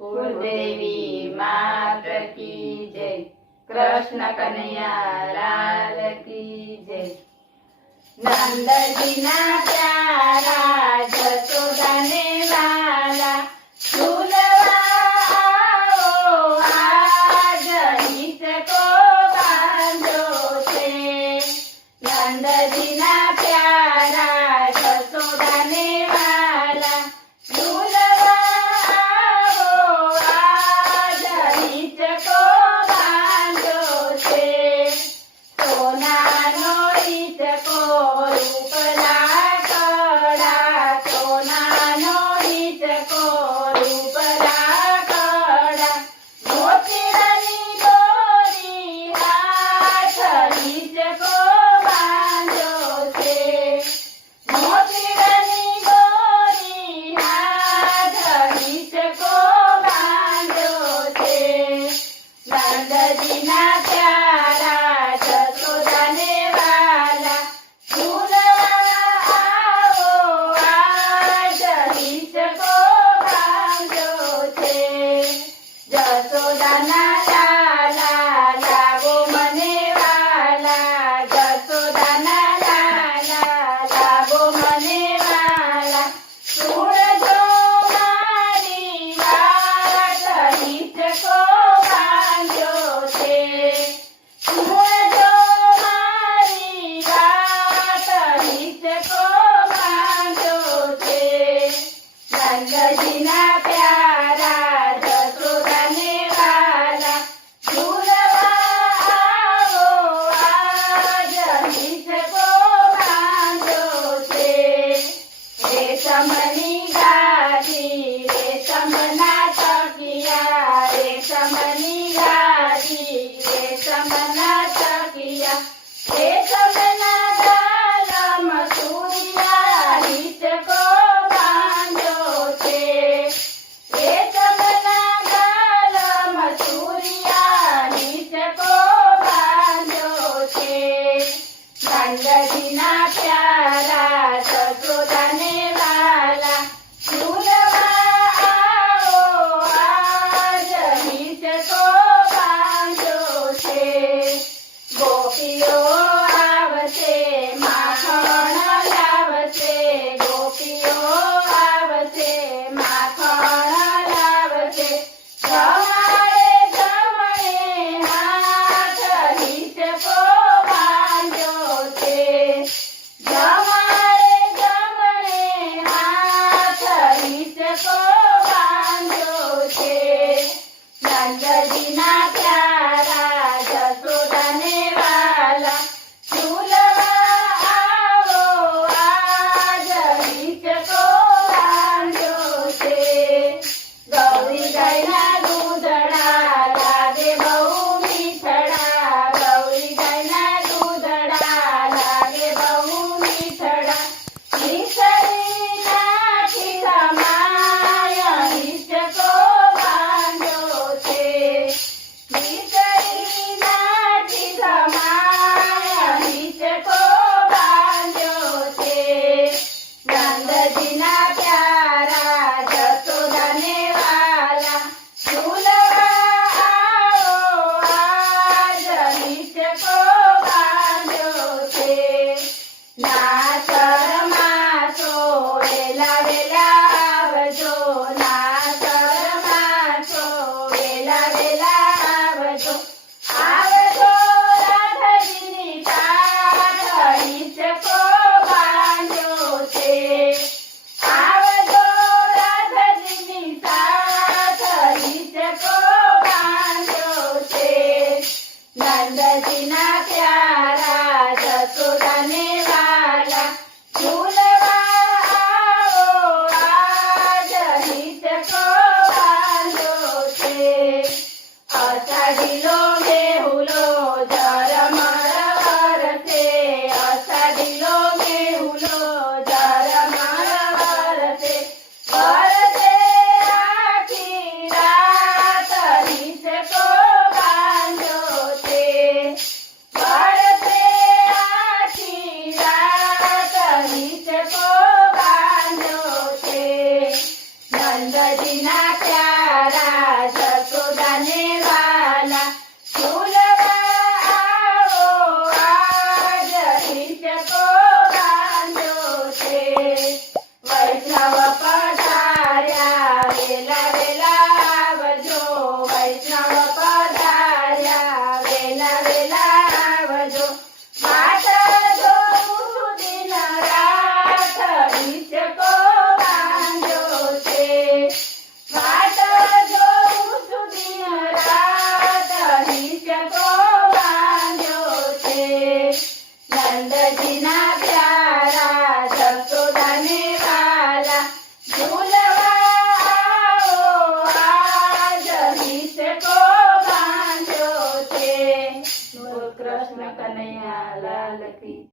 कुलदेवी मात की जय। कृष्ण कन्हैया लाल की जय। नंद जी ना प्यारा जसोदा ने वाला झूलवा आओ आज हिचको बांधो छे। नंद जी ना प्यारा जसोदा ने वाला झूलवा आओ आज हिचको बांधो छे। सोनानो हिचको रूपला कड़ा सोनानो हिचको रूपला कड़ा मोतीरानी दोरी हाथ हिचको बांधो छे। मोतीरानी दोरी हाथ हिचको बांधो छे। नंदजी ना प्यारा जसोदा ने वाला झूलवा आओ आज हिचको बांधो छे। जसोदा ना लाला लागो मने वाला जसोदा ना लाला लागो मने वाला सुणजो मारी वात हिचको बांधो छे। सुणजो मारी वात हिचको बांधो छे। नंदजी ना प्यारा जसोदा ने वाला झूलवा आओ आज हिचको बांधो छे। रेशमनी गादी रेशमना तकिया रेशमनी गादी रेशमना तकिया रेशमना गालम सूर्या हिचको बांधो छे। रेशमना गालम सूर्या हिचको बांधो छे। नंदजी ना प्यारा जसोदा ने वाला ના